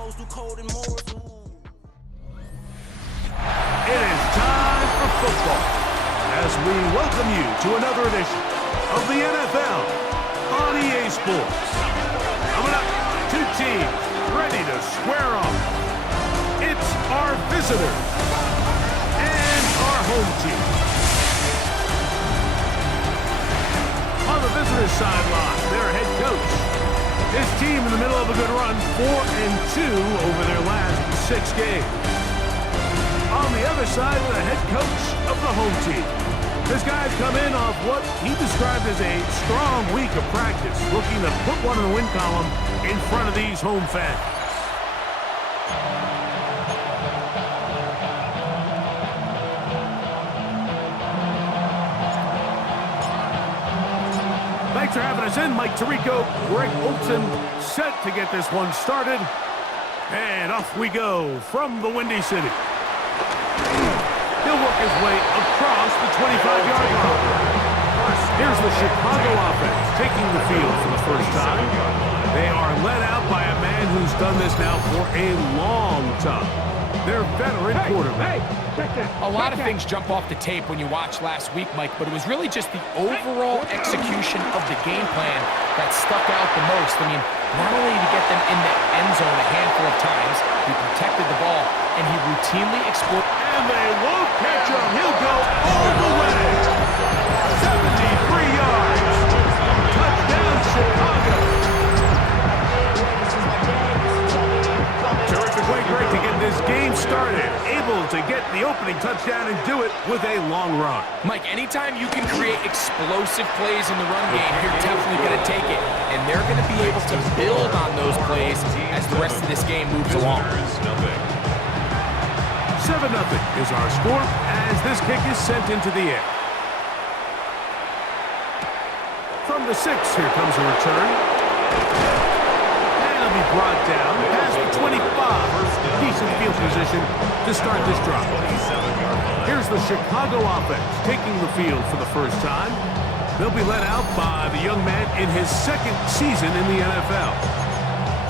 It is time for football as we welcome you to another edition of the NFL on EA Sports. Coming up, two teams ready to square off. It's our visitors and our home team. On the visitors' sideline, their head coach. His team in the middle of a good run, 4-2 over their last 6 games. On the other side, the head coach of the home team. This guy's come in off what he described as a strong week of practice, looking to put one in the win column in front of these home fans. Thanks for having us in. Mike Tirico, Greg Olson, set to get this one started. And off we go from the Windy City. He'll work his way across the 25-yard line. Here's the Chicago offense taking the field for the first time. They are led out by a man who's done this now for a long time. Their veteran quarterback. A lot of things jump off the tape when you watch last week, Mike, but it was really just the overall execution of the game plan that stuck out the most. I mean, not only did he get them in the end zone a handful of times, he protected the ball, and he routinely explored. And they won't catch him. He'll go all the way. 73 yards. Touchdown, Chicago. Terrific way, Greg, to get this game started. Able to get the opening touchdown and do it with a long run. Mike, anytime you can create explosive plays in the run game, you're definitely going to take it. And they're going to be able to build on those plays as the rest of this game moves along. 7-0 is our score as this kick is sent into the air. From the 6, here comes a return. And it'll be brought down past the 25. Decent field position to start this drive. Here's the Chicago offense taking the field for the first time. They'll be led out by the young man in his 2nd season in the NFL.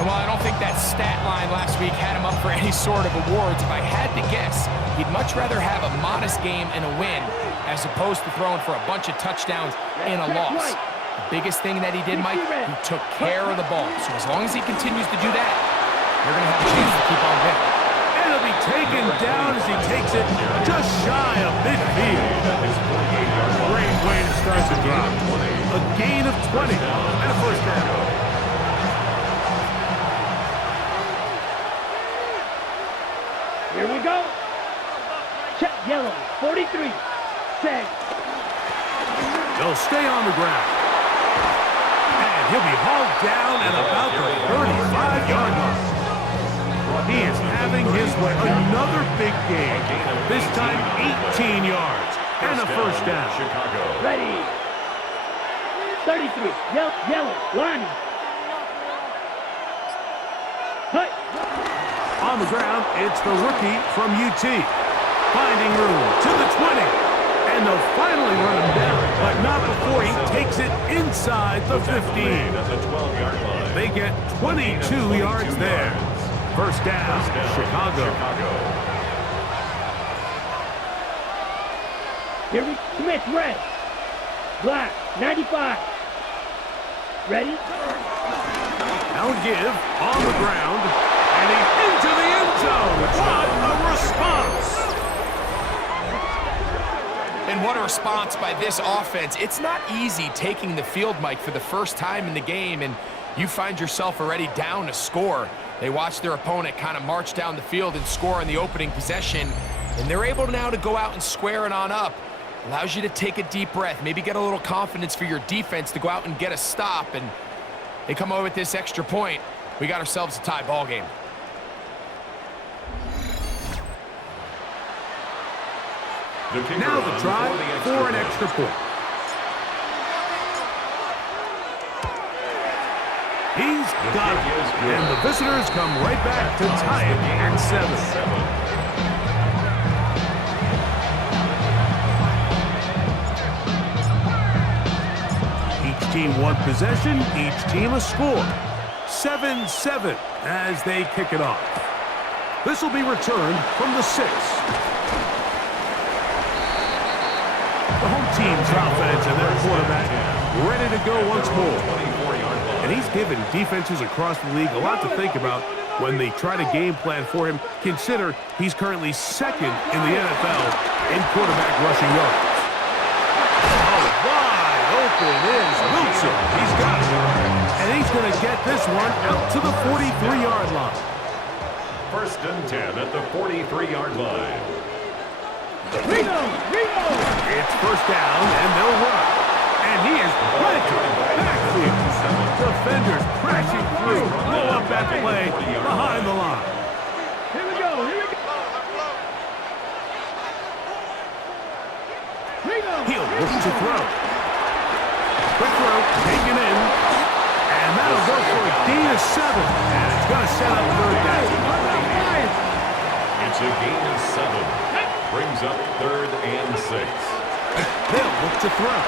Well, I don't think that stat line last week had him up for any sort of awards. If I had to guess, he'd much rather have a modest game and a win as opposed to throwing for a bunch of touchdowns in a loss. The biggest thing that he did, Mike, he took care of the ball. So as long as he continues to do that, you're going to have a chance to keep on winning. And it'll be taken down as he takes it just shy of midfield. Great way to start the drive. A gain of 20 and a first down. Here we go. Check yellow, 43. Set. They'll stay on the ground. And he'll be hauled down at about the 35-yard line. He is having his way. Another big game. This time 18 yards and a first down. Ready. 33. Yellow. Line. Hey. On the ground, it's the rookie from UT. Finding room to the 20. And they'll finally run him down, but not before he takes it inside the 15. They get 22 yards there. First down, Chicago. Here we Smith, red. Black, 95. Ready? Now give on the ground. And he's into the end zone. What a response. And what a response by this offense. It's not easy taking the field, Mike, for the first time in the game, and you find yourself already down to score. They watch their opponent kind of march down the field and score in the opening possession, and they're able now to go out and square it on up. Allows you to take a deep breath, maybe get a little confidence for your defense to go out and get a stop, and they come over with this extra point. We got ourselves a tie ball game. Now the try for an extra point. He's got it. And the visitors come right back to tie it at 7. Each team one possession, each team a score. 7-7 as they kick it off. This will be returned from the 6. The home team's offense and their quarterback ready to go once more. And he's given defenses across the league a lot to think about when they try to game plan for him. Consider he's currently 2nd in the NFL in quarterback rushing yards. Oh, wide open is Wilson. He's got it. And he's going to get this one out to the 43-yard line. 1st and 10 at the 43-yard line. Reno! It's 1st down, and they'll run. And he is planted backfield. Defenders crashing through. Blow up that play behind the line. Here we go! Reno! He'll look to throw. Quick throw, taken in. And that'll go for a gain of 7. And it's going to set up 3rd down. It's a gain of 7. Brings up 3rd and 6. They'll look to throw.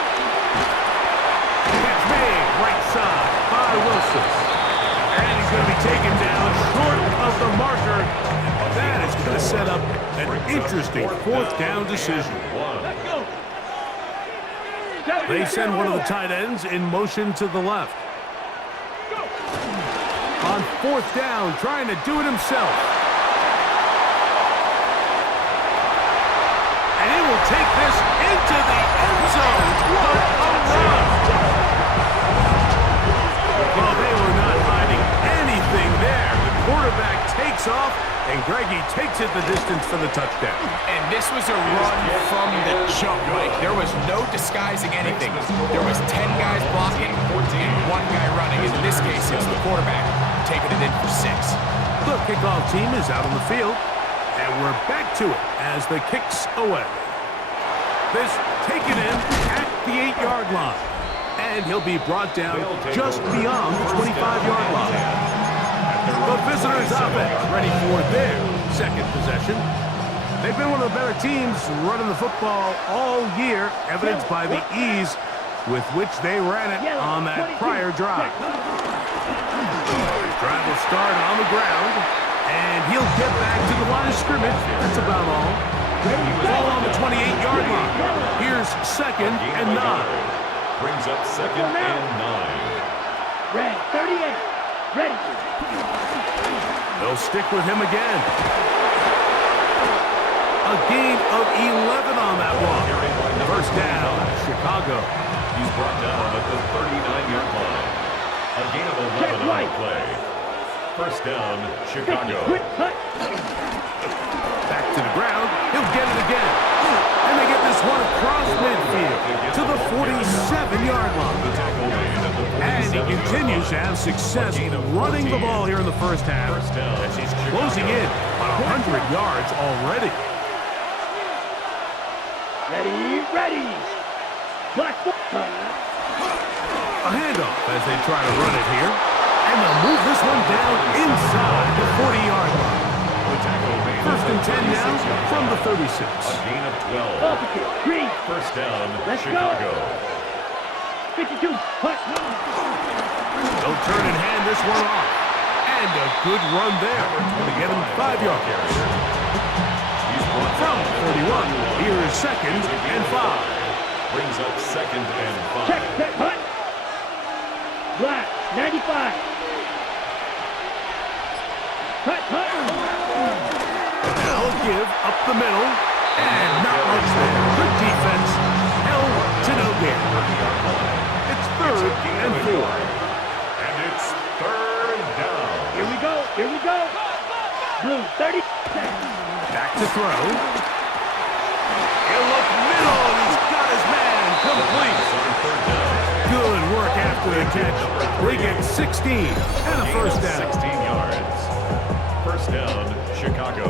Catch made, right side by Wilson. And he's going to be taken down short of the marker. That is going to set up an interesting 4th down decision. They send one of the tight ends in motion to the left. On 4th down, trying to do it himself. And he will take this into the end zone. What a run! Well, they were not hiding anything there. The quarterback takes off, and Greggy takes it the distance for the touchdown. And this was a run from the jump, Mike. There was no disguising anything. There was 10 guys blocking and 1 guy running. In this case, it's the quarterback taking it in for 6. The kickoff team is out on the field, and we're back to it as the kick's away. This taken in at the 8-yard line, and he'll be brought down just beyond the 25-yard line. The visitors' offense ready for their 2nd possession. They've been one of the better teams running the football all year, evidenced by the ease with which they ran it on that prior drive. His drive will start on the ground, and he'll get back to the line of scrimmage. That's about all. Ball on the 28-yard line. Here's 2nd and 9. Brings up 2nd and 9. Red, 38. Ready. They'll stick with him again. A gain of 11 on that one. 1st down, Chicago. He's brought down at the 39-yard line. A gain of 11 on the play. 1st down, Chicago. Quick cut. Back to the ground. He'll get it again. And they get this one across midfield to the 47-yard line. And he continues to have success running the ball here in the 1st half as he's closing in on 100 yards already. Ready. Black. A handoff as they try to run it here. And they'll move this one down inside the 40-yard line. 1st and 10 now from the 36. A gain of 12. Opposite. Green. 1st down, Let's Chicago. Go. 52. Hut. They'll turn and hand this one off. And a good run there to get him 5 yards. From 31, here is 2nd and 5. Brings up 2nd and 5. Check. Hut. Black. 95. Hut. Now give up the middle. And not much there. Good defense. Held to no gain. It's 3rd and 4. And it's 3rd down. Here we go. Blue. 30. Back to throw. He'll look middle, and he's got his man complete. Good work after the catch. We get 16 and a 1st down. 16 yards. 1st down, Chicago.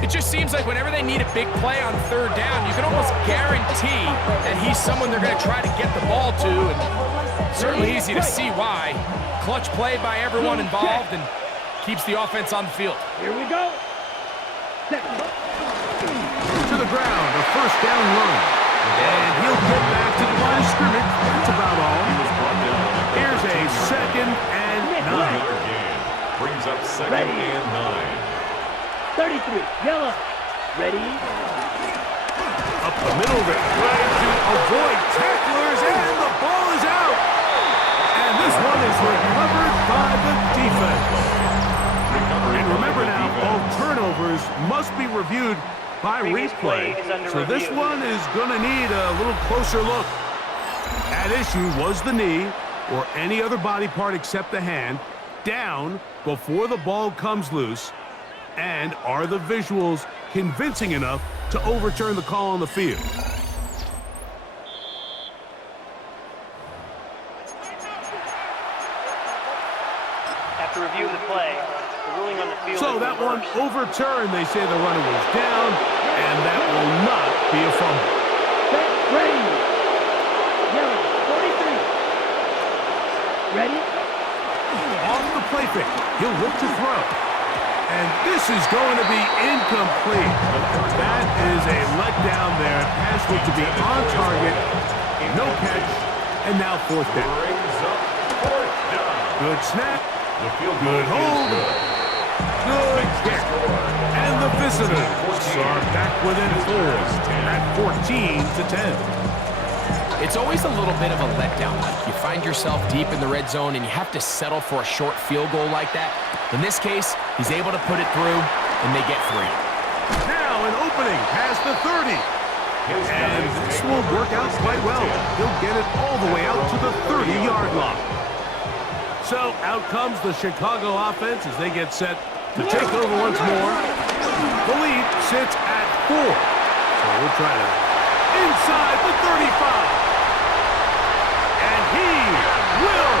It just seems like whenever they need a big play on 3rd down, you can almost guarantee that he's someone they're going to try to get the ball to, and certainly easy to see why. Clutch play by everyone involved and keeps the offense on the field. Here we go. To the ground, a 1st down run. And he'll get back to the line of scrimmage. That's about all. Here's a 2nd and 9-yard gain. Brings up second Ready. and 9. 33, yellow. Ready? Up the middle of it, trying to avoid tacklers, and the ball is out. And this one is recovered by the defense. And remember now, all turnovers must be reviewed by replay. So this one is going to need a little closer look. At issue was the knee, or any other body part except the hand, down before the ball comes loose. And are the visuals convincing enough to overturn the call on the field? After reviewing the play, the ruling on the field... So that one overturned. They say the runner was down, and that will not be a fumble. Set, ready. Yellow, 43. Ready? Off the play fake. He'll look to throw. And this is going to be incomplete. That is a letdown there. Pass looked to be on target. No catch. And now fourth down. Good snap. Good hold. Good kick. And the visitors are back within 4 at 14-10. It's always a little bit of a letdown. You find yourself deep in the red zone and you have to settle for a short field goal like that. In this case, he's able to put it through, and they get 3. Now an opening past the 30. And this will work out quite well. He'll get it all the way out to the 30-yard line. So out comes the Chicago offense as they get set to take over once more. The lead sits at 4. So we'll try to inside the 35. And he will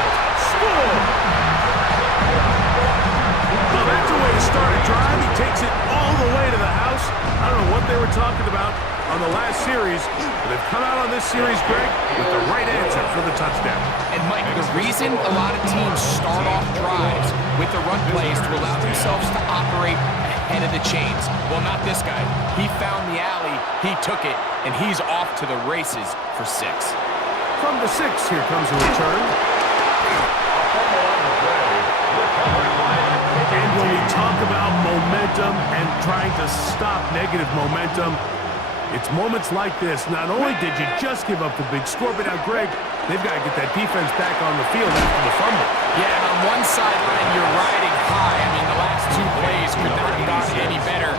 score. Well, that's a way to start a drive. He takes it all the way to the house. I don't know what they were talking about on the last series, but they've come out on this series, Greg, with the right answer for the touchdown. And Mike, the reason a lot of teams start off drives with the run plays to allow themselves to operate ahead of the chains. Well, not this guy. He found the alley, he took it, and he's off to the races for 6. From the 6, here comes a return. And when we talk about momentum and trying to stop negative momentum, it's moments like this. Not only did you just give up the big score, but now, Greg, they've got to get that defense back on the field after the fumble. Yeah, and on one sideline, you're riding high. I mean, the last 2 plays could not have gone any better.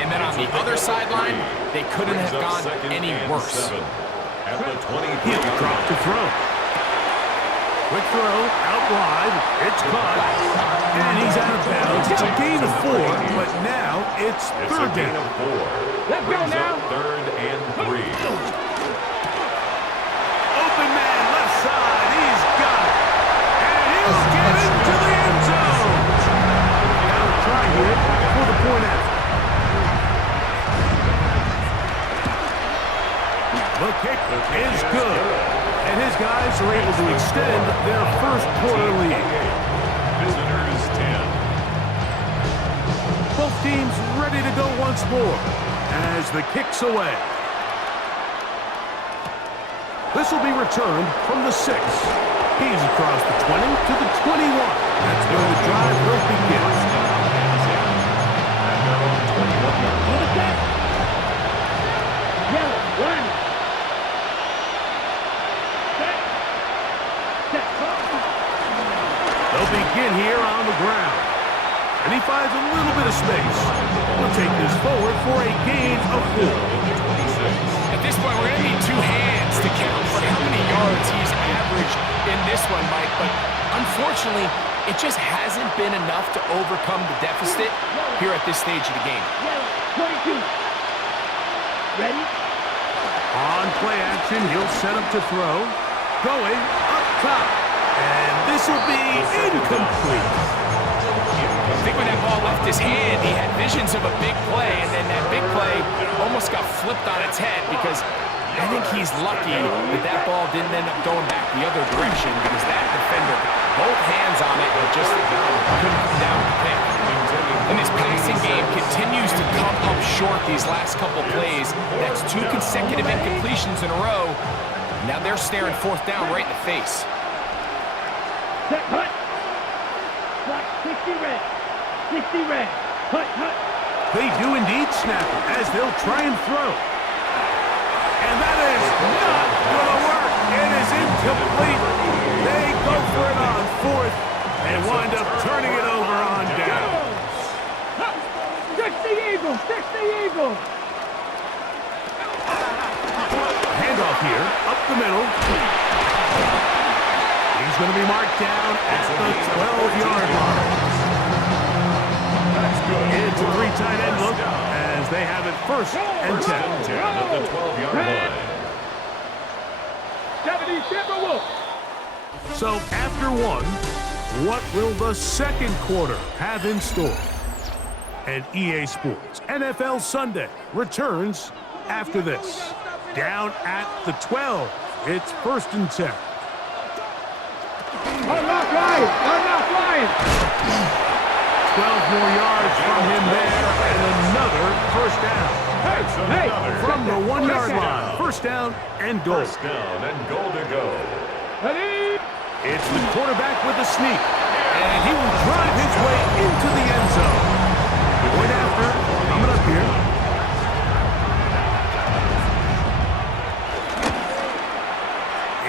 And then on the other sideline, they couldn't have gone any worse. He'll drop to throw. Quick throw, out wide, it's caught, and he's out of bounds. It's a gain of 4, but now it's third down. Let's go now. Third and 3. Open man, left side, he's got it. And he'll get into the end zone. Now try here for the point after. The kick is good. And his guys are able to extend their first quarter lead. Visitors 10. Both teams ready to go once more as the kick's away. This will be returned from the 6. He's across the 20 to the 21. That's where the drive will begin. Yellow, 1. They'll begin here on the ground. And he finds a little bit of space. We'll take this forward for a gain of 4. At this point, we're going to need 2 hands to count for how many yards he's averaged in this one, Mike. But unfortunately, it just hasn't been enough to overcome the deficit here at this stage of the game. Yellow, 22. Ready? On play action, he'll set up to throw. Going up top. And this will be incomplete. I think when that ball left his hand, he had visions of a big play, and then that big play almost got flipped on its head because I think he's lucky that that ball didn't end up going back the other direction because that defender got both hands on it and just couldn't come down to pick. And this passing game continues to come up short these last couple plays. That's 2 consecutive incompletions in a row. Now they're staring 4th down right in the face. Set, hut. 60 red. Hut, hut. They do indeed snap it as they'll try and throw. And that is not going to work. It is incomplete. They go for it on fourth and wind up turning it over on down. 60 Eagles, 60 Eagles. Handoff here, up the middle. He's going to be marked down at the 12-yard line. That's good. It's a three tight end look as they have it first and 10. At the 12-yard line. 70 Timberwolves. So after one, what will the second quarter have in store? And EA Sports NFL Sunday returns after this. Down at the 12, it's first and 10. Unlock Ryan, unlock Ryan. 12 more yards from him there, and another first down. Hey, From the 1-yard line, first down and goal. First down and goal to go. ready. It's the quarterback with the sneak, and he will drive his way into the end zone. Point after, coming up here.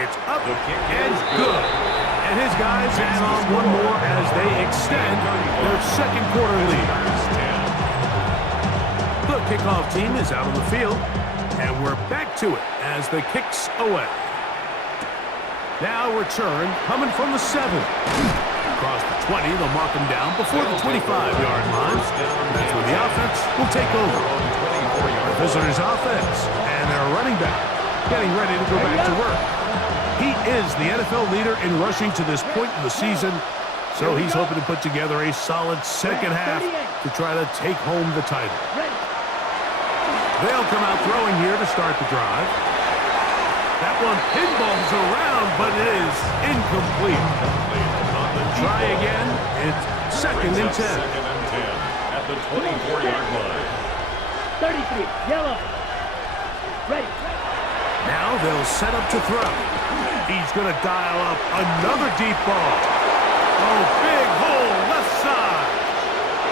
It's up and good. And his guys add on one more as they extend their second quarter lead. The kickoff team is out on the field, and we're back to it as the kick's away. Now return coming from the 7. Across the 20, they'll mark him down before the 25-yard line. That's where the offense will take over. The visitors' offense and their running back getting ready to go back to work. He is the NFL leader in rushing to this point in the season, so he's hoping to put together a solid second half to try to take home the title. They'll come out throwing here to start the drive. That one pinballs around, but it is incomplete. Try again. It's second and 10. At the 24-yard line. 33, yellow. Ready. Now they'll set up to throw. He's going to dial up another deep ball. Oh, big hole left side.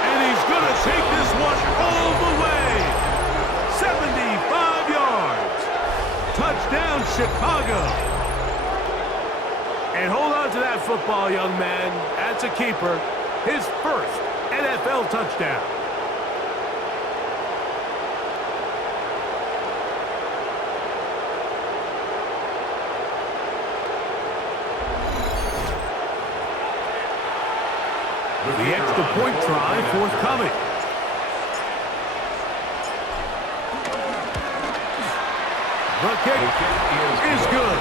And he's going to take this one all the way. 75 yards. Touchdown, Chicago. And hold on to that football, young man. That's a keeper. His first NFL touchdown. The extra point try forthcoming. The kick is good.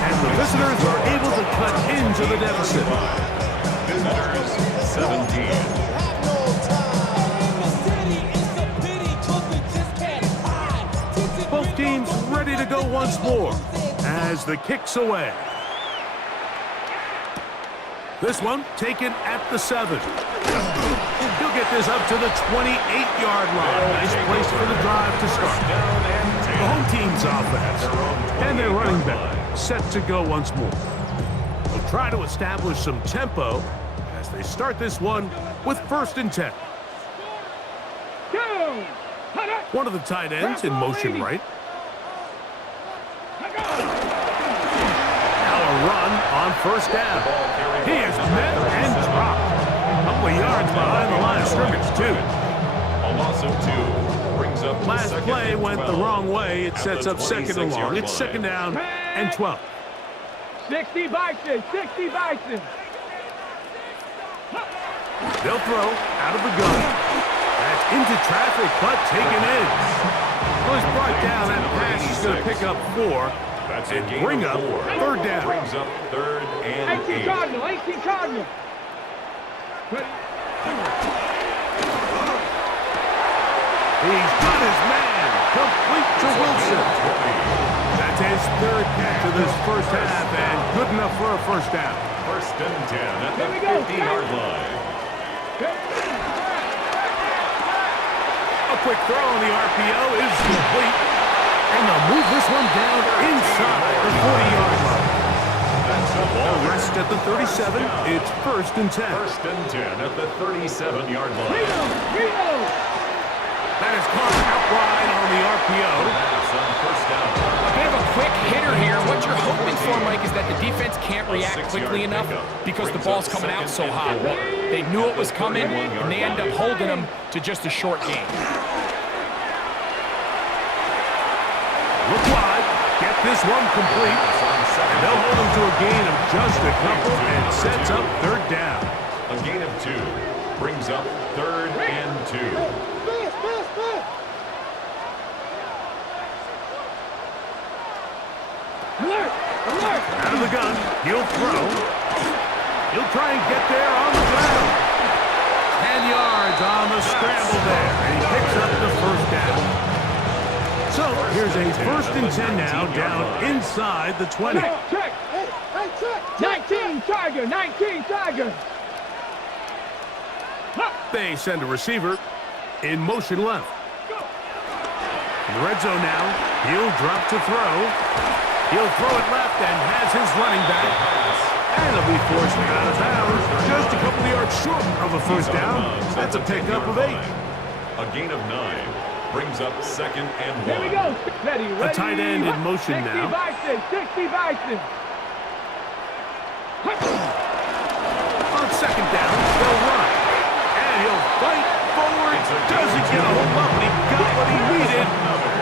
And the visitors are able to cut into the deficit. Visitors 17. Both teams ready to go once more as the kick's away. This one taken at the 7. He'll get this up to the 28-yard line. Nice place for the drive to start. The home team's offense and their running back set to go once more. They'll try to establish some tempo as they start this one with first and 10. One of the tight ends in motion right. Now a run on first down. He is met and dropped. A couple of yards behind the line of scrimmage, too. A loss of 2 brings up Last second play and went the 12 wrong way. It at sets the up second and long. 26-yard It's second line. down and 12. 60 Bison, 60 Bison. They'll throw out of the gun. That's into traffic, but taken in. Well, he's brought down. That pass is going to pick up 4 That's a and gain bring of up 4. third down. Brings up 3rd and 18 8. Cardinal, 18 Cardinal. Ready. He's got his man. Complete to Wilson. That's his 3rd catch of this first half and good enough for a first down. First and 10 at Here we the go. 50-yard line. A quick throw on the RPO is complete. And they'll move this one down inside the 40-yard line. That's up Ball rests at the 37. It's 1st and 10. 1st and 10 at the 37-yard line. That is caught out wide on the RPO. That's on 1st down. A bit of a quick hitter here. What you're hoping for, Mike, is that the defense can't react quickly enough because the ball's coming out so hot. They knew it was coming, and they end up holding them to just a short gain. Look wide. Get this one complete. And they'll hold him to a gain of just a couple and sets up 3rd down. A gain of 2 brings up 3rd and 2. Alert! Alert! Out of the gun. He'll throw. He'll try and get there on the ground. 10 yards on the scramble there. And he picks up the 1st down. So here's a 1st and 10 now, down inside the 20. Check! 19 Tiger! 19 Tiger! They send a receiver in motion left. In the red zone now, he'll drop to throw. He'll throw it left and has his running back. And he'll be forced out of bounds. Just a couple of yards short of a 1st down. That's a pickup of 8. A gain of 9 brings up 2nd and 1. Here we go. Ready, ready. A tight end in motion 60 now. Bison, 60 Bison. On 2nd down, they'll run. And he'll fight forward. Doesn't get a hold up, but he got what he needed.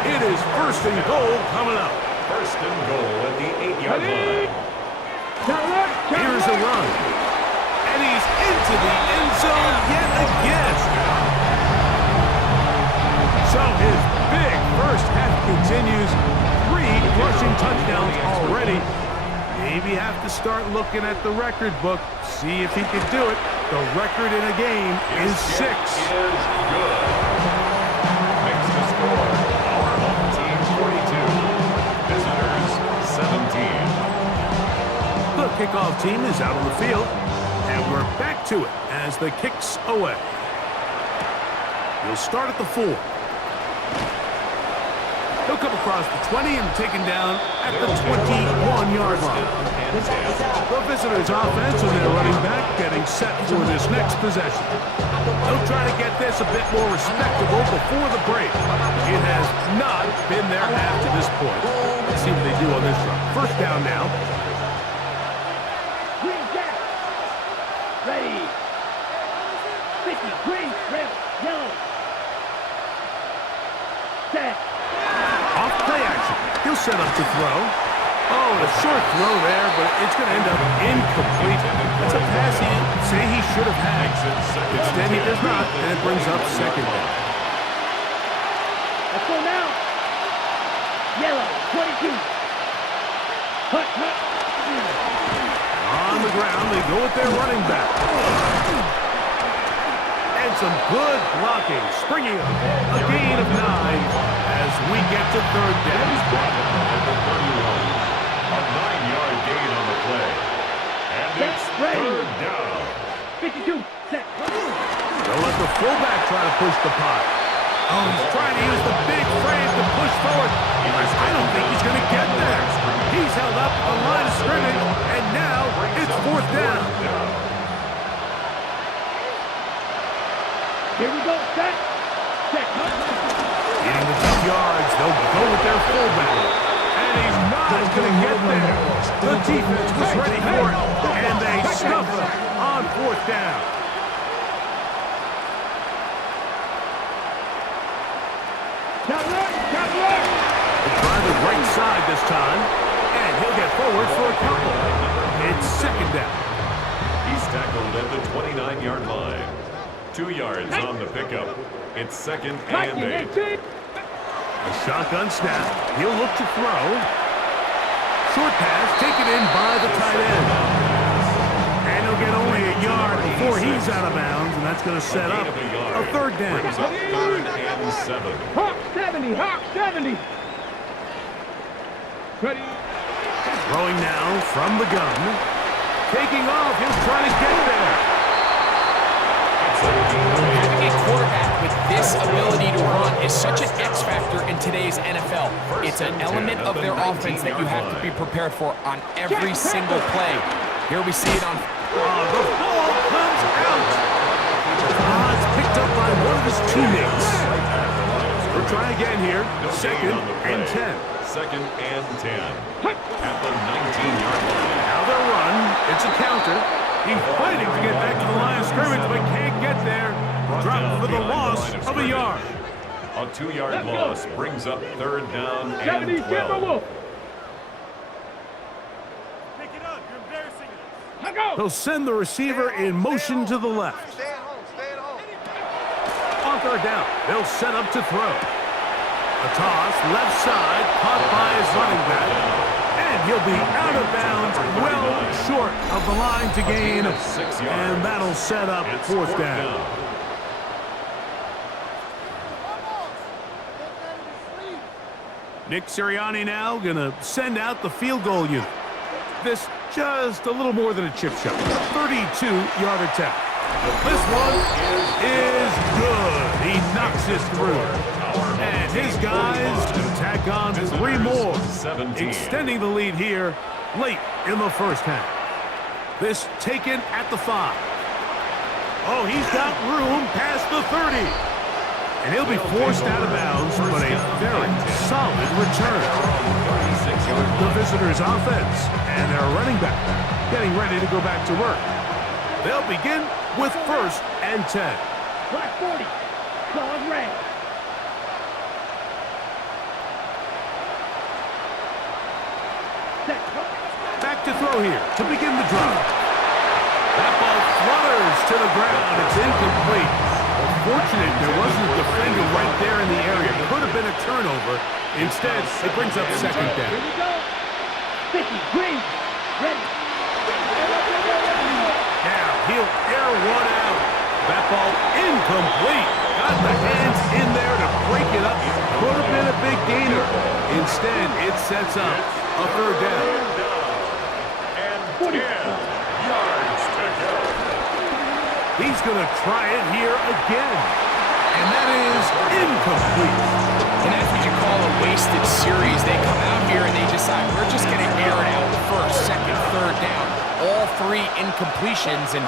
It is 1st and goal coming up. 1st and goal at the 8-yard line. Here's a run. And he's into the end zone yet again. So his big first half continues. 3 rushing touchdowns already. Maybe have to start looking at the record book. See if he can do it. The record in a game is 6. Is good. Makes the score. Our home team 42. Visitors 17. The kickoff team is out on the field. And we're back to it as the kick's away. We'll start at the 4. He'll come across the 20 and taken down at the 21-yard line. The visitors' offense and their running back getting set for this next possession. They'll try to get this a bit more respectable before the break. It has not been their half to this point. Let's see what they do on this run. 1st down now. Green jack. Ready. 50, green, red, yellow. Set. Off play action. He'll set up to throw. Oh, a short throw there, but it's going to end up incomplete. That's a pass he'd say he should have had. Instead, he does not, and it brings up 2nd down. Let's go now. Yellow, 22. Hut, hut. On the ground, they go with their running back. And some good blocking, springing up. A gain of 9 as we get to 3rd down. A 9-yard gain on the play. And it's 3rd down. 52, set. They'll let the fullback try to push the pot. Oh, he's trying to use the big frame to push forward. I don't think he's going to get there. He's held up at the line of scrimmage, and now it's 4th down. Here we go, set. Set. Getting the 2 yards, they'll go with their fullback. And he's not going to get there. The defense was ready for it, and they stuff him on 4th down. They try the right side this time, and he'll get forward for a couple. It's 2nd down. He's tackled at the 29-yard line. 2 yards on the pickup. It's 2nd and 8. A shotgun snap. He'll look to throw. Short pass taken in by the tight end. And he'll get only a yard before he's out of bounds, and that's going to set up a 3rd down. Brings up 3rd and 7. Hawk 70, Hawk 70. Ready. Throwing now from the gun. Taking off. He'll try to get there. Having a quarterback with this this ability to run is such an X factor in today's NFL. It's an element of their offense that you have to be prepared for on every single play. Here we see it on... The ball comes out. It's picked up by one of his teammates. We'll try again here. Second and 10. Second and 10. At the 19-yard line. Now they'll run. It's a counter. He's fighting to get back to the line of scrimmage, but can't get there. Drop for the loss of a yard. A 2-yard loss brings up third down and 70, 12. Pick it up. You're embarrassing us. Let go. He'll send the receiver in motion to the left. Stay at home. Stay at home. On third down, they'll set up to throw. A toss, left side, caught by his running back. And he'll be out of bounds, well short of the line to gain. And that'll set up fourth down. Nick Sirianni now going to send out the field goal unit. This just a little more than a chip shot. 32-yard attempt. This one is good. He knocks it through. And his guys can tack on 3 more, extending the lead here late in the first half. This taken at the 5. Oh, he's got room past the 30. And he'll be forced out of bounds, but a very solid return. The visitors' offense and their running back getting ready to go back to work. They'll begin with first and 10. Black 40. Claws red. Back to throw here to begin the drive. That ball flutters to the ground. It's incomplete. Fortunate there wasn't a defender right there in the area. Could have been a turnover. Instead, it brings up second down. Here we go. 50, green, ready. Now he'll air one out. That ball incomplete. Got the hands in there to break it up. Could have been a big gainer. Instead, it sets up a third down. And 10 yards to go. He's going to try it here again. And that is incomplete. And that's what you call a wasted series. They come out here and they decide, we're just going to air it out first, second, third down. All 3 incompletions, and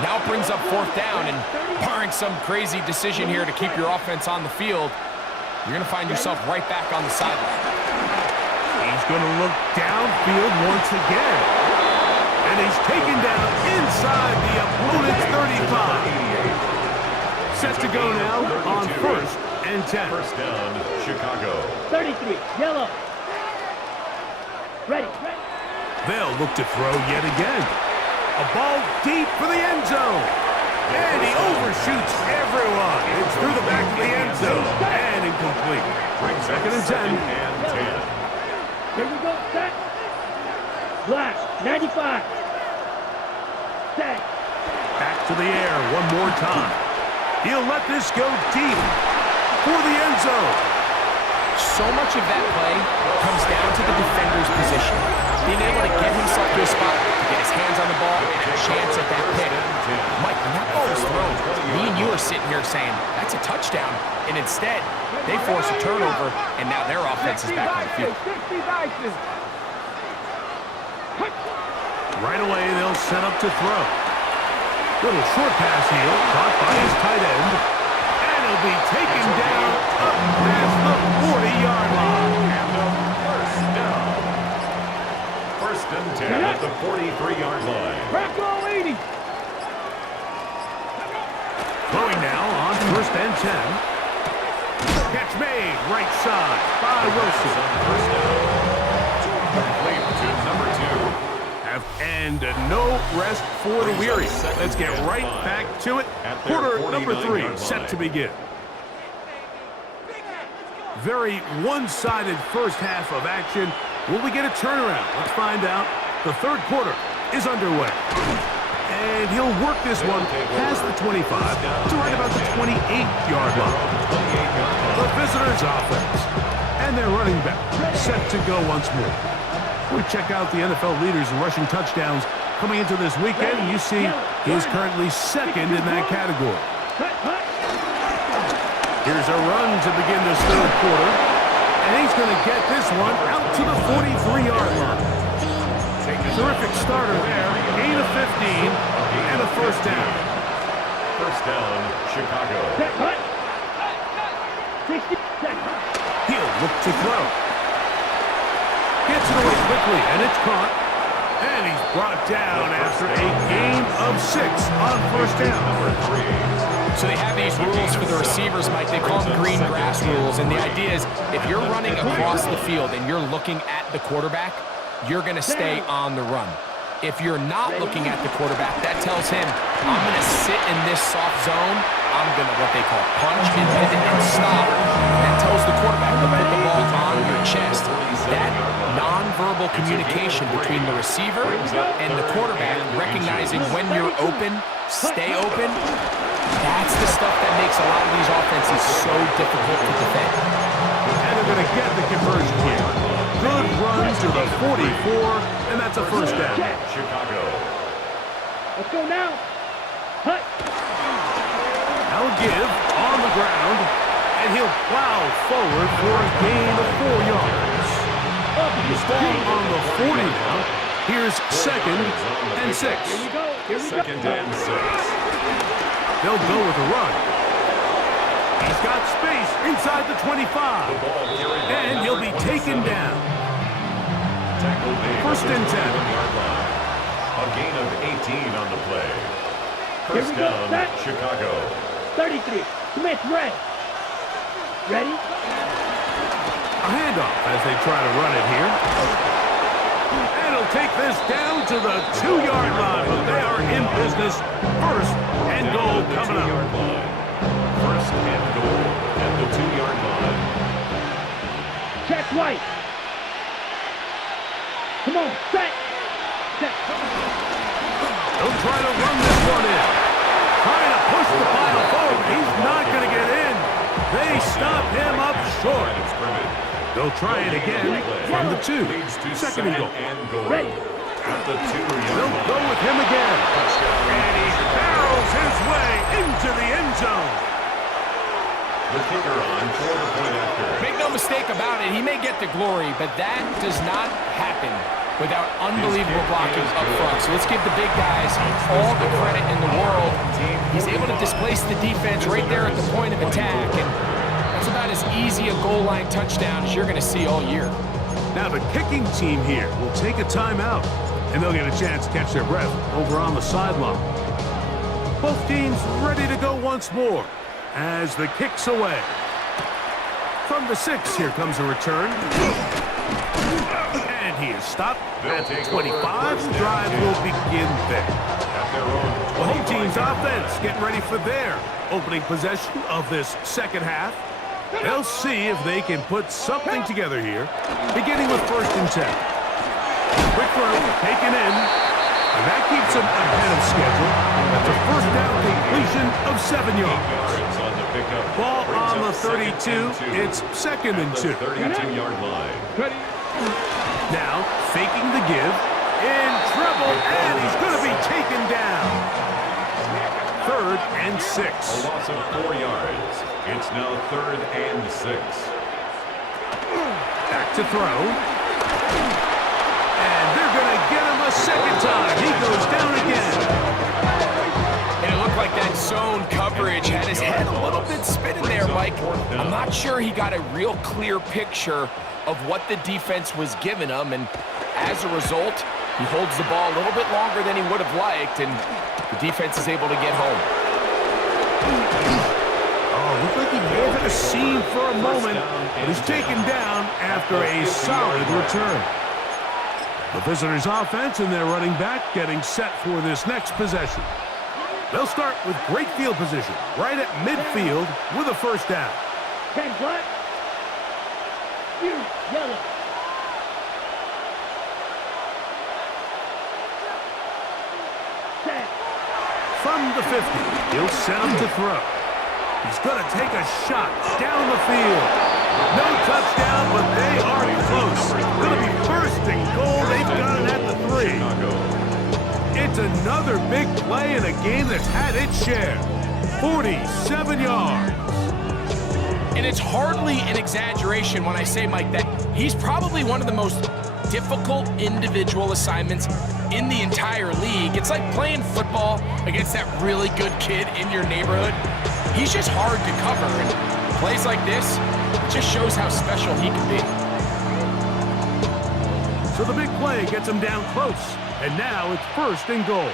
now it brings up fourth down. And barring some crazy decision here to keep your offense on the field, you're going to find yourself right back on the sideline. He's going to look downfield once again. And he's taken down inside the opponent's 35. Set to go now on first and 10. First down, Chicago. 33, yellow. Ready. They'll look to throw yet again. A ball deep for the end zone. And he overshoots everyone. It's through the back of the end zone. And incomplete. Second and 10. Here we go, set. Black, 95. Set. Back to the air one more time. He'll let this go deep for the end zone. So much of that play comes down to the defender's position. Being able to get himself to a spot to get his hands on the ball and a chance at that pick. Mike, when that ball was thrown, me and you are sitting here saying, that's a touchdown. And instead, they force a turnover, and now their offense is back on the field. Right away, they'll set up to throw. Little short pass here, caught by his tight end. And he'll be taken down up past the 40-yard line. And the first down. First and 10 at the 43-yard line. Bracco 80. Throwing now on first and 10. Catch made, right side by Wilson. First down. Complete to number 2. And no rest for the weary. Let's get right back to it. Quarter number 3 set to begin. Very one-sided first half of action. Will we get a turnaround? Let's find out. The third quarter is underway. And he'll work this one past the 25 to right about the 28-yard line. The visitors' offense and their running back set to go once more. We check out the NFL leaders in rushing touchdowns coming into this weekend, and you see he is currently second in that category. There's a run to begin this third quarter. And he's going to get this one out to the 43-yard line. Terrific starter there. Gain of 15 and a first down. First down, Chicago. He'll look to throw. Gets it away quickly, and it's caught. And he's brought down after a gain of 6 on first down. So they have these rules for the receivers, Mike. They call them green grass rules. And the idea is if you're running across the field and you're looking at the quarterback, you're going to stay on the run. If you're not looking at the quarterback, that tells him, I'm going to sit in this soft zone. I'm going to what they call punch and pivot and stop. That tells the quarterback to put the ball on your chest. That nonverbal communication between the receiver and the quarterback, recognizing when you're open, stay open, that's the stuff that makes a lot of these offenses so difficult to defend. And they're going to get the conversion here. Good run to the 44, and that's a first down. Chicago. Let's go now. Now give on the ground, and he'll plow forward for a gain of 4 yards. Ball on the 40 now. Here's second and 6. Second and 6. They'll go with a run. He's got space inside the 25. And he'll be taken down. First and 10. A gain of 18 on the play. First down, Chicago. 33. Smith, red. Ready? A handoff as they try to run it here. And he'll take this down to the 2-yard line, but they are in business. First and goal coming up. First and goal at the 2-yard line. Check right. Come on, set. They'll try to run this one in. Trying to push the ball forward. He's not going to get in. They stop him up short. They'll try it again from the 2. Second and goal. Ready. At the 2-yard They'll line. go with him again. And he barrels his way into the end zone. The kicker on for the point after. Make no mistake about it, he may get the glory, but that does not happen without unbelievable blocking up front. So let's give the big guys all the credit in the world. He's able to displace the defense right there at the point of attack, and that's about as easy a goal line touchdown as you're going to see all year. Now the kicking team here will take a timeout, and they'll get a chance to catch their breath over on the sideline. Both teams ready to go once more as the kick's away. From the 6, here comes a return. And he is stopped at the 25. The drive will begin there. The home team's offense getting ready for their opening possession of this second half. They'll see if they can put something together here, beginning with first and 10. Quick throw, taken in, and that keeps them ahead of schedule. That's a first down completion of 7 yards. Ball on the 32. It's second and 2. 32-yard line. Now, faking the give, in trouble, and he's going to be taken down. Third and 6. A loss of 4 yards. It's now third and 6. Back to throw. And they're going to get him a second time. He goes down again. And it looked like that zone coverage had his head a little bit spinning there, Mike. I'm not sure he got a real clear picture of what the defense was giving him, and as a result, he holds the ball a little bit longer than he would have liked, and the defense is able to get home. Oh, looked like he may have had a seam for a moment, but he's taken down after a solid return. The visitors' offense and their running back getting set for this next possession. They'll start with great field position right at midfield with a first down. 10 black. You yellow. Set. From the 50, he'll set him to throw. He's going to take a shot down the field. No touchdown, but they are close. Going to be first and goal. They've got it at the 3. It's another big play in a game that's had its share. 47 yards. And it's hardly an exaggeration when I say, Mike, that he's probably one of the most difficult individual assignments in the entire league. It's like playing football against that really good kid in your neighborhood. He's just hard to cover, and plays like this, it just shows how special he can be. So the big play gets him down close, and now it's 1st and goal.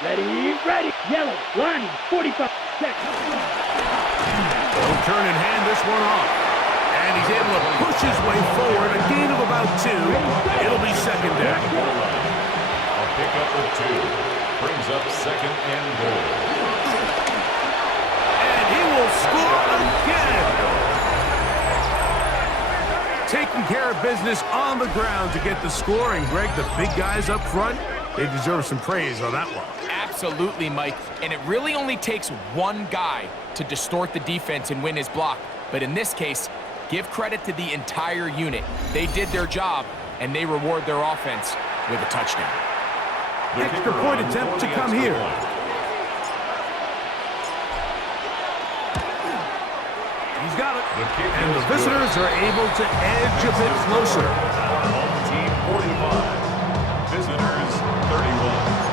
Ready, ready. Yellow, lining, 45 seconds. He'll turn and hand this one off. And he's able to push his way forward, a gain of about 2. It'll be 2nd down. A pickup of 2 brings up 2nd and goal. And he will score again. Taking care of business on the ground to get the score. And Greg, the big guys up front, they deserve some praise on that one. Absolutely, Mike. And it really only takes one guy to distort the defense and win his block. But in this case, give credit to the entire unit. They did their job, and they reward their offense with a touchdown. Extra point attempt to come here. He's got it. And the visitors are able to edge a bit closer. Home team 45. Visitors 31.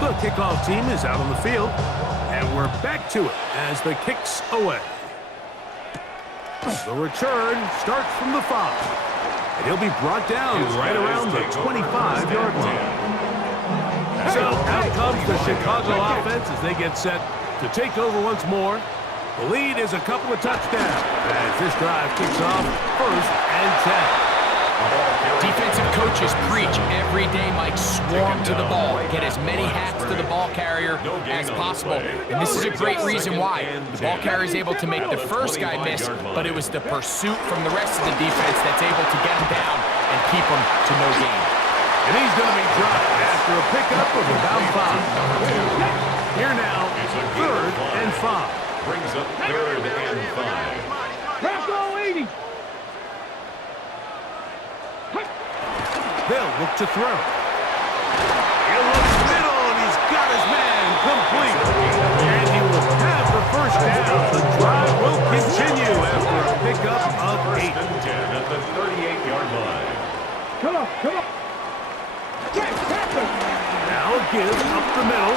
The kickoff team is out on the field, and we're back to it as the kick's away. The return starts from the 5, and he'll be brought down right around the 25-yard line. So out comes the Chicago offense as they get set to take over once more. The lead is a couple of touchdowns as this drive kicks off 1st and 10. Defensive coaches preach every day, Mike, swarm to the ball. Get as many hats to the ball carrier as possible. And this is a great reason why. The ball carrier is able to make the first guy miss, but it was the pursuit from the rest of the defense that's able to get him down and keep him to no gain. And he's going to be dropped after a pickup of about 5. Here now, 3rd and 5. Brings up 3rd and 5. Bronco 80. They'll look to throw. He'll look middle, and he's got his man complete. And he will have the 1st down. The drive will continue after a pickup of 8. 1st and 10 at the 38-yard line. Come on, come on. Now give up the middle.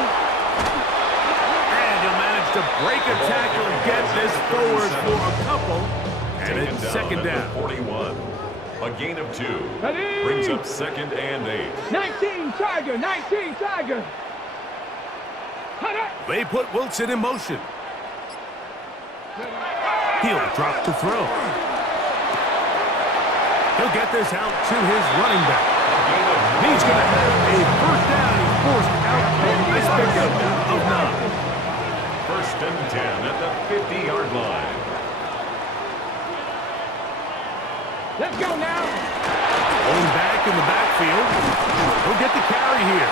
And he'll manage to break a tackle and get this forward for a couple. And it's 2nd down. 41. A gain of 2. Ready? Brings up 2nd and 8. 19 Tiger, 19 Tiger. They put Wilson in motion. He'll drop to throw. He'll get this out to his running back. He's going to have a 1st down. He's forced out on this pickup of 9. 1st and 10 at the 50-yard line. Let's go now. Going back in the backfield. He'll get the carry here.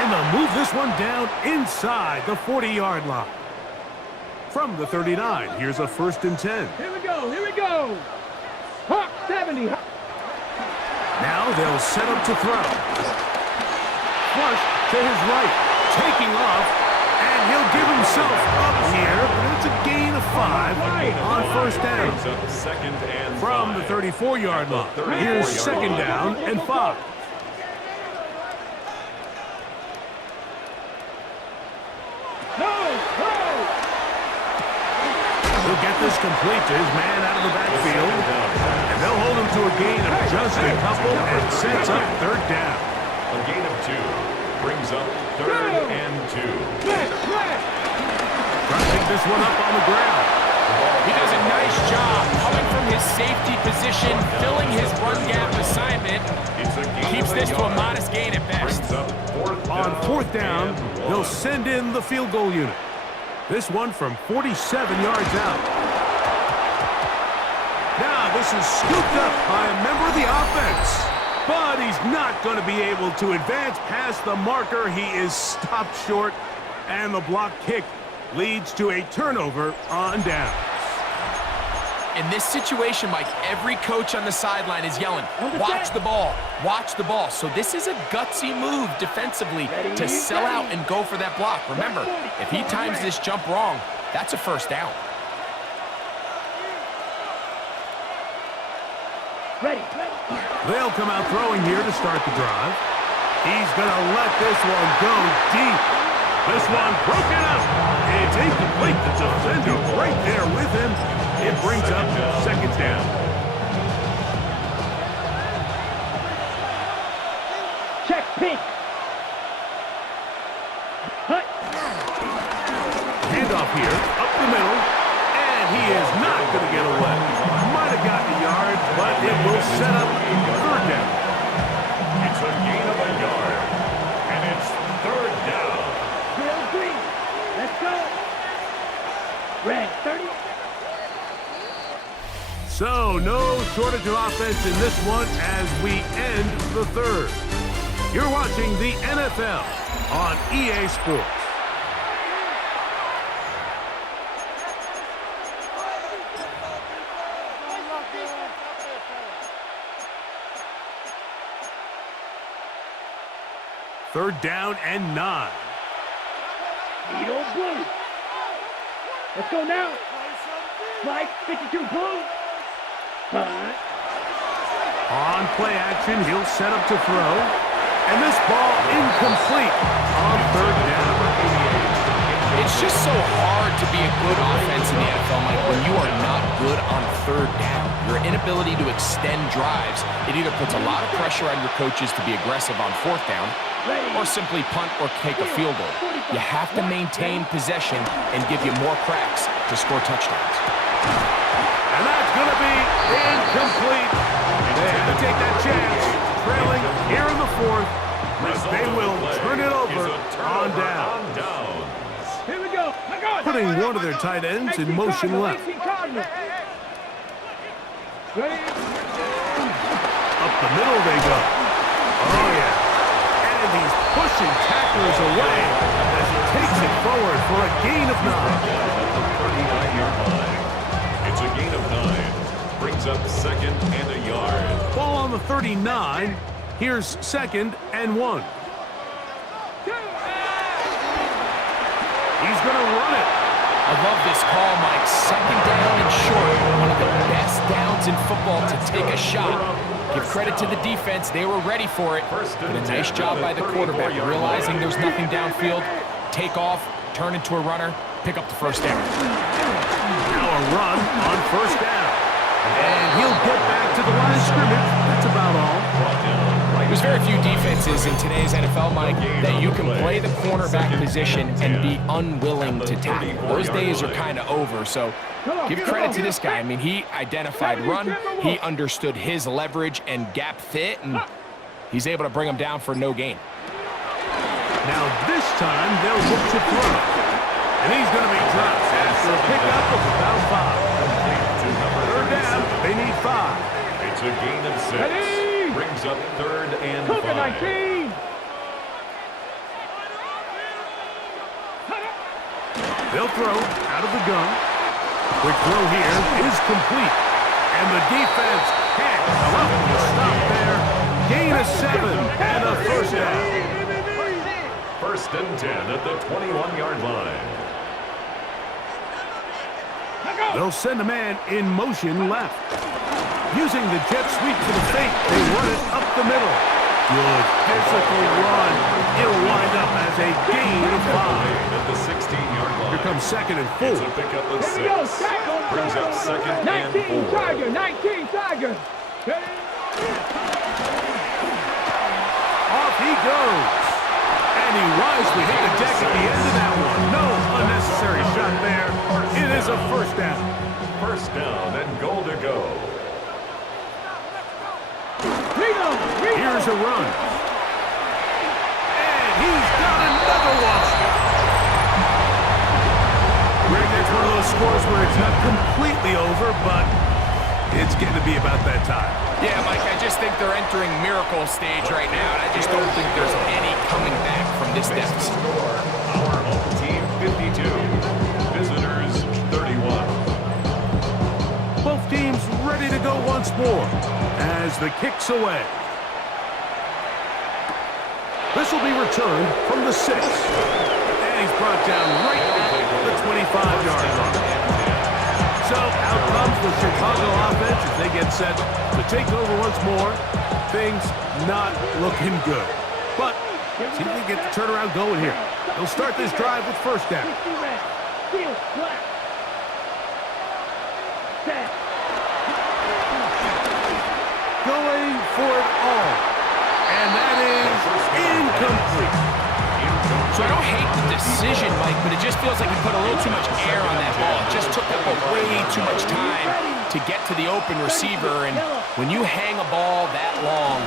And they'll move this one down inside the 40-yard line. From the 39, here's a 1st and 10. Here we go, here we go. Hawk 70. Now they'll set up to throw. Flush to his right. Taking off. And he'll give himself up here. But it's a gain of 5 on 1st down. Brings up 2nd and 5. From the 34-yard line. Here's 2nd down and 5. He'll get this complete to his man out of the backfield. And they'll hold him to a gain of just a couple and sets up 3rd down. A gain of 2 brings up 3rd and 2. Trying to pick this one up on the ground. He does a nice job coming from his safety position, filling his run gap assignment. Keeps this to a modest gain at best. On 4th down, they'll send in the field goal unit. This one from 47 yards out. Now this is scooped up by a member of the offense. But he's not going to be able to advance past the marker. He is stopped short. And the block kick leads to a turnover on downs. In this situation, Mike, every coach on the sideline is yelling, watch the ball, watch the ball. So this is a gutsy move defensively to sell out and go for that block. Remember, if he times this jump wrong, that's a first down. Ready. They'll come out throwing here to start the drive. He's going to let this one go deep. This one broken up. It's incomplete. The defender right there with him. It brings up second down. Check pink. Hut. Handoff here, up the middle, and he is not going to get away. Might have gotten a yard, but it will set up third down. It's a gain of a yard, and it's third down. Bill Green. Let's go. Red 30. So, no shortage of offense in this one as we end the third. You're watching the NFL on EA Sports. Third down and 9. Edo blue. Let's go now. Mike 52 blue. On play action, he'll set up to throw. And this ball incomplete on third down. It's just so hard to be a good offense in the NFL, Mike, when you are not good on third down. Your inability to extend drives, it either puts a lot of pressure on your coaches to be aggressive on fourth down or simply punt or take a field goal. You have to maintain possession and give you more cracks to score touchdowns. And that's going to be incomplete. They had to take that chance, trailing here in the fourth. They will turn it over on down. Here we go. Putting one of their tight ends in motion left. Ready? Up the middle they go. Oh, yeah. And he's pushing tacklers away as he takes it forward for a gain of 9. 39-yard line. It's a gain of 9. Brings up second and a yard. Ball on the 39. Here's second and 1. He's going to run it. I love this call, Mike. Second down and short. One of the best downs in football to take a shot. Give credit to the defense. They were ready for it. Did a nice job by the quarterback, realizing there's nothing downfield. Take off, turn into a runner, pick up the first down. Now a run on first down. And he'll get back to the line of scrimmage. That's about all. There's very few defenses in today's NFL, Mike, that you can play the cornerback position and be unwilling to tackle. Those days are kind of over, so give credit to this guy. I mean, he identified run, he understood his leverage and gap fit, and he's able to bring him down for no gain. Now this time they'll look to throw. And he's going to be dropped after a pickup of about 5. Third down, they need 5. It's a gain of 6. Ready? Brings up third and 5. 19. They'll throw out of the gun. Quick throw here is complete. And the defense can't come up with a stop there. Gain of 7 and a first down. First and 10 at the 21-yard line. They'll send a man in motion left. Using the jet sweep to the fake, they run it up the middle. Good physical run. It'll wind up as a gain of 5. At the 16-yard line. Here comes second and 4. It's a pickup of 6. Here we go. Tackle. Brings up second and 19 4. Tiger. 19 Tiger. Ready? Off he goes. And he wisely hit the deck at the end of that one. No unnecessary shot there. It is a first down. First down and goal to go. Here's a run. And he's got another one. Greg, that's one of those scores where it's not completely over, but it's getting to be about that time. Yeah, Mike, I just think they're entering miracle stage right now, and I just don't think there's any coming back from this deficit. Our home team 52. Visitors 31. Both teams once more as the kick's away. This will be returned from the 6. And he's brought down right at the 25-yard line. So out comes the Chicago offense as they get set to take over once more. Things not looking good. But see if they get the turnaround going here. They'll start this drive with first down. Going for it all. And that is incomplete. So I don't hate the decision, Mike, but it just feels like he put a little too much air on that ball. It just took up way too much time to get to the open receiver. And when you hang a ball that long,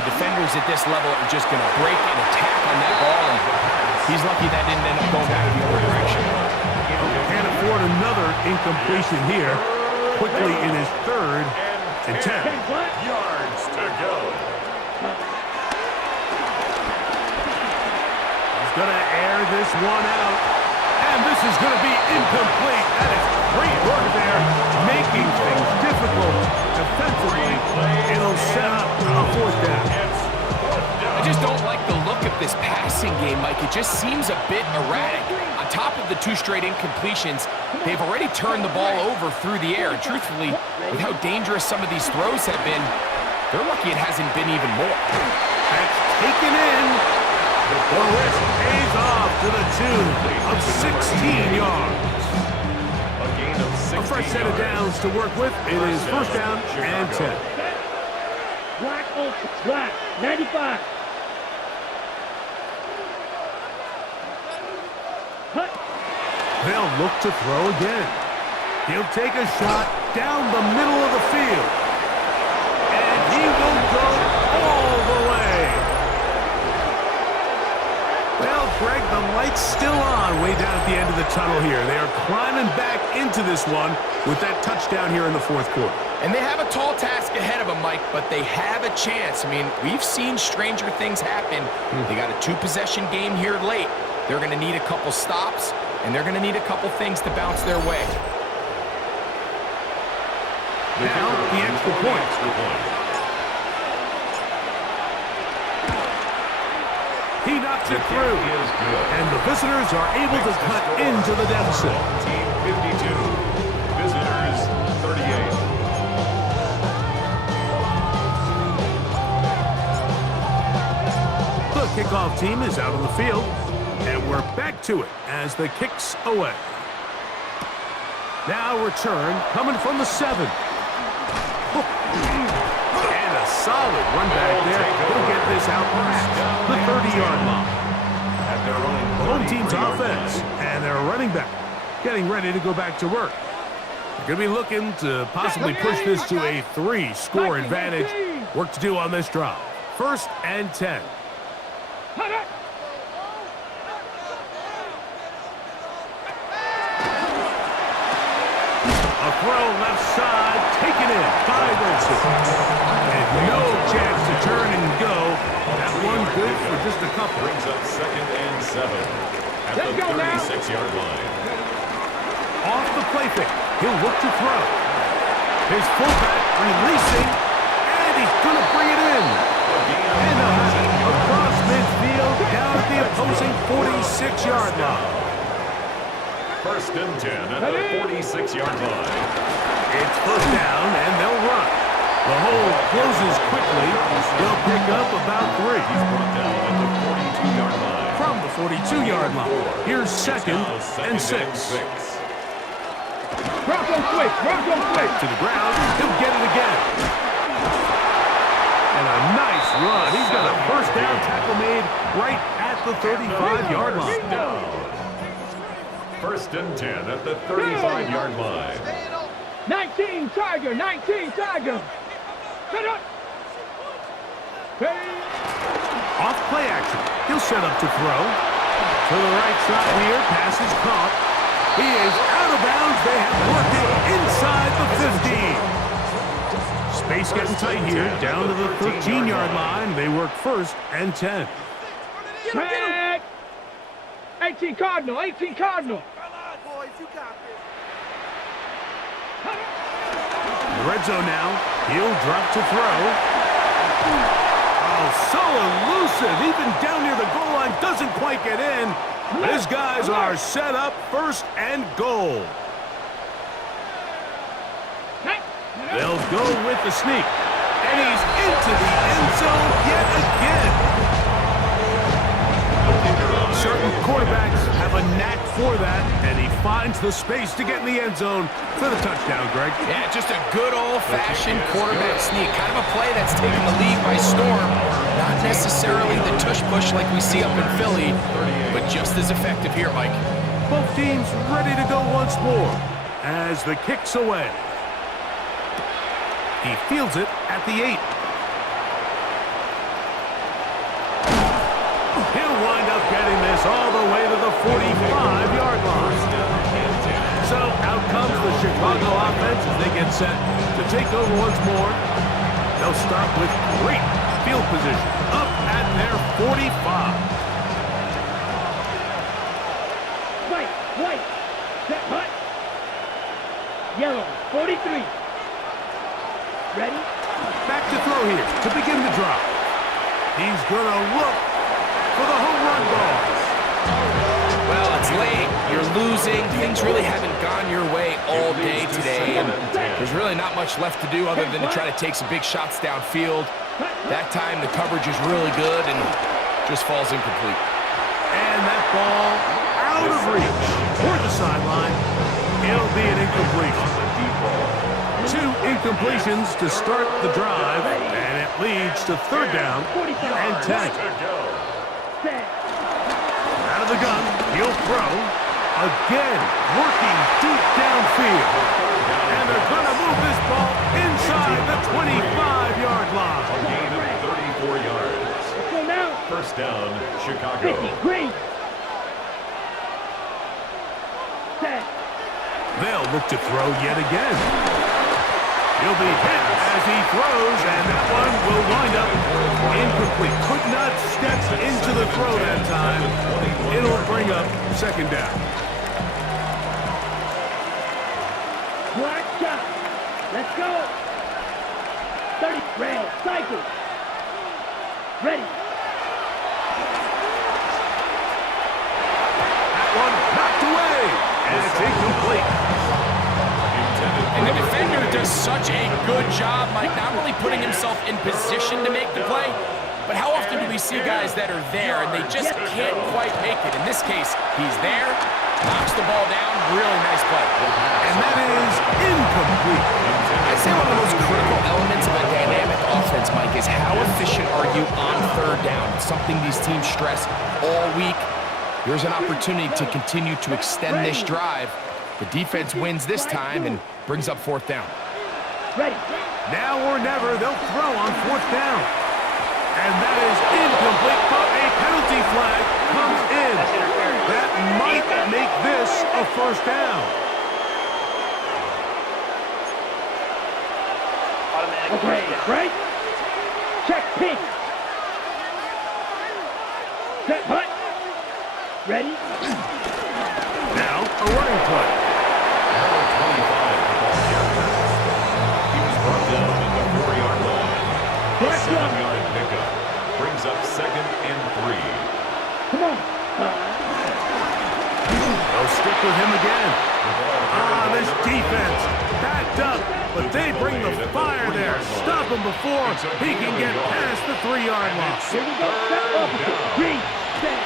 the defenders at this level are just going to break and attack on that ball. And he's lucky that didn't end up going back the other direction. Can't afford another incompletion here. Quickly in his 3rd and 10. Yards to go. Going to air this one out. And this is going to be incomplete. That is great work there, making things difficult defensively. It'll set up a 4th down. I just don't like the look of this passing game, Mike. It just seems a bit erratic. On top of the 2 straight incompletions, they've already turned the ball over through the air. And truthfully, with how dangerous some of these throws have been, they're lucky it hasn't been even more. That's taken in. The risk pays off to the tune of 16 yards. A gain of 16 A fresh set of downs to work with. It is first down and 10. Black ultra, black, 95. Hut. They'll look to throw again. He'll take a shot down the middle of the field. And he will go all the way. Well, Greg, the light's still on way down at the end of the tunnel here. They are climbing back into this one with that touchdown here in the 4th quarter. And they have a tall task ahead of them, Mike, but they have a chance. I mean, we've seen stranger things happen. They got a 2-possession game here late. They're going to need a couple stops, and they're going to need a couple things to bounce their way. Now, the extra point. He knocks it through, and the visitors are able to cut into the deficit. Team 52, visitors 38. The kickoff team is out on the field, and we're back to it as the kick's away. Now return coming from the 7. And a solid run back there. He'll get this out past the 30-yard line. The home team's offense and their running back getting ready to go back to work. They're going to be looking to possibly push this to a 3-score advantage. Work to do on this drive. First and 10. A throw left side, taken in by Wilson. And no chance to turn and go. That one good for just a couple. Brings up 2nd and 7 at the 36-yard line. Off the play fake, he'll look to throw. His fullback releasing, and he's going to bring it in. And across midfield, down at the opposing 46-yard line. First and 10 at the 46-yard line. It's first down, and they'll run. The hole closes quickly. They'll pick up about 3. He's brought down at the 42-yard line. From the 42-yard line. Here's second and 6. Bronco quick, Bronco quick. To the ground. He'll get it again. And a nice run. He's got a first down tackle made right at the 35-yard line. First and 10 at the 35-yard line. 19 Tiger, 19 Tiger. Set up. Off play action. He'll set up to throw. To the right side here. Pass is caught. He is out of bounds. They have worked it inside the 50. Space getting tight here. Down to the 13-yard line. They work first and 10. Red. 18 Cardinal, 18 Cardinal. the red zone now. He'll drop to throw. Oh, so elusive. Even down near the goal line, doesn't quite get in. His guys are set up 1st and goal. They'll go with the sneak. And he's into the end zone yet again. Certain quarterbacks have a knack for that, and he finds the space to get in the end zone for the touchdown, Greg. Yeah, just a good old-fashioned quarterback sneak. Kind of a play that's taken the lead by storm. Not necessarily the tush-push like we see up in Philly, but just as effective here, Mike. Both teams ready to go once more as the kick's away. He fields it at the 8. He'll wind up getting this all the way to the 45-yard line. So out comes the Chicago offense as they get set to take over once more. They'll start with great field position up at their 45. White, set hut. Yellow, 43. Ready? Back to throw here to begin the drive. He's gonna look for the home run ball. Well, it's late. You're losing. Things really haven't gone your way all day today. And there's really not much left to do other than to try to take some big shots downfield. That time, the coverage is really good and just falls incomplete. And that ball out of reach toward the sideline. It'll be an incompletion. 2 incompletions to start the drive, and it leads to 3rd down and 10. Out of the gun, he'll throw. Again, working deep downfield. And they're going to move this ball inside the 25-yard line. A gain of 34 yards. 1st down, Chicago. They'll look to throw yet again. He'll be hit as he throws, and that one will wind up incomplete. Could not step into the throw that time. It'll bring up 2nd down. Black shot. Let's go. 30. Red. Cycle. Ready. That one knocked away, and it's incomplete. And the defender does such a good job, Mike, not only putting himself in position to make the play, but how often do we see guys that are there and they just can't quite make it? In this case, he's there, knocks the ball down, really nice play. And that is incomplete. I'd say one of the most critical elements of a dynamic offense, Mike, is how efficient are you on 3rd down? It's something these teams stress all week. Here's an opportunity to continue to extend this drive. The defense wins this time and brings up 4th down. Ready. Now or never, they'll throw on 4th down. And that is incomplete, but a penalty flag comes in. That might make this a 1st down. Automatic Okay, first down. right. Check pink. Set hut. Ready. Now, a running play. Number 25, the ball carrier. He was brought down at the 4-yard line. A 7-yard pickup brings up 2nd and 3. Come on. They'll stick with him again. This defense backed up, but they bring the fire there. Stop him before he can get past the 3-yard line. Here we go. Step opposite. Green. Set.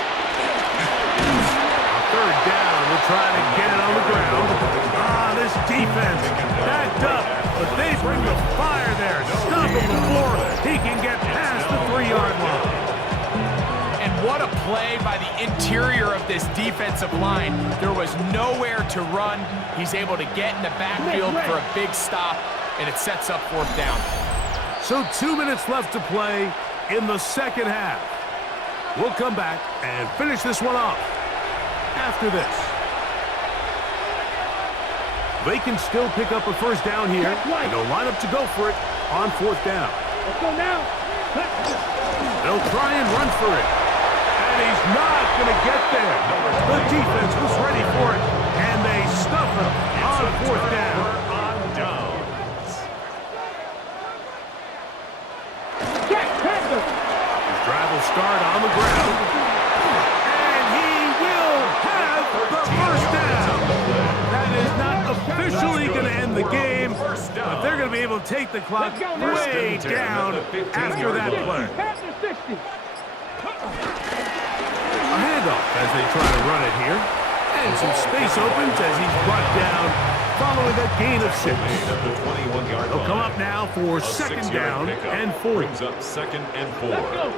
3rd down, we'll try to get it on the ground. This defense backed up, but they bring the fire there. Stop him before he can get past the 3-yard line. And what a play by the interior of this defensive line. There was nowhere to run. He's able to get in the backfield for a big stop, and it sets up 4th down. So 2 minutes left to play in the 2nd half. We'll come back and finish this one off after this. They can still pick up a 1st down here, and they'll line up to go for it on 4th down. Let's go now. They'll try and run for it, and he's not going to get there. The defense was ready for it, and they stuff him on 4th down. On downs. start on the ground. And he will have the first down. That is not officially going to end the game, but they're going to be able to take the clock way down after that play. A handoff as they try to run it here. And some space opens as he's brought down following a gain of 6. They'll come up now for second down and 4. Brings up second and 4. Let's go.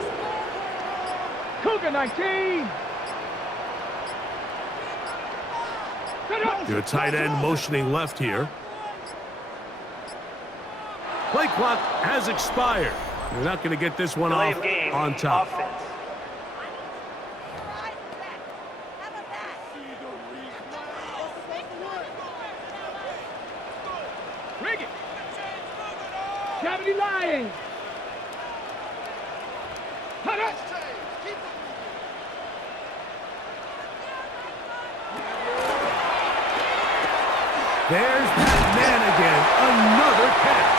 Cougar 19. Your tight end motioning left here. Play clock has expired. You're not going to get this one Delay off of game, on top. offense. Rig it. 70 Lions. Hut up. There's that man again. Another catch.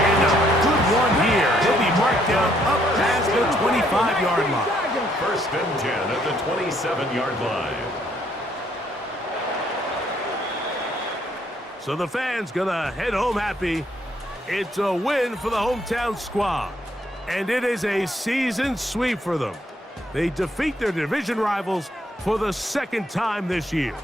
And a good one here. He'll be marked down up past the 25-yard line. First and 10 at the 27-yard line. So the fans gonna head home happy. It's a win for the hometown squad. And it is a season sweep for them. They defeat their division rivals for the second time this year.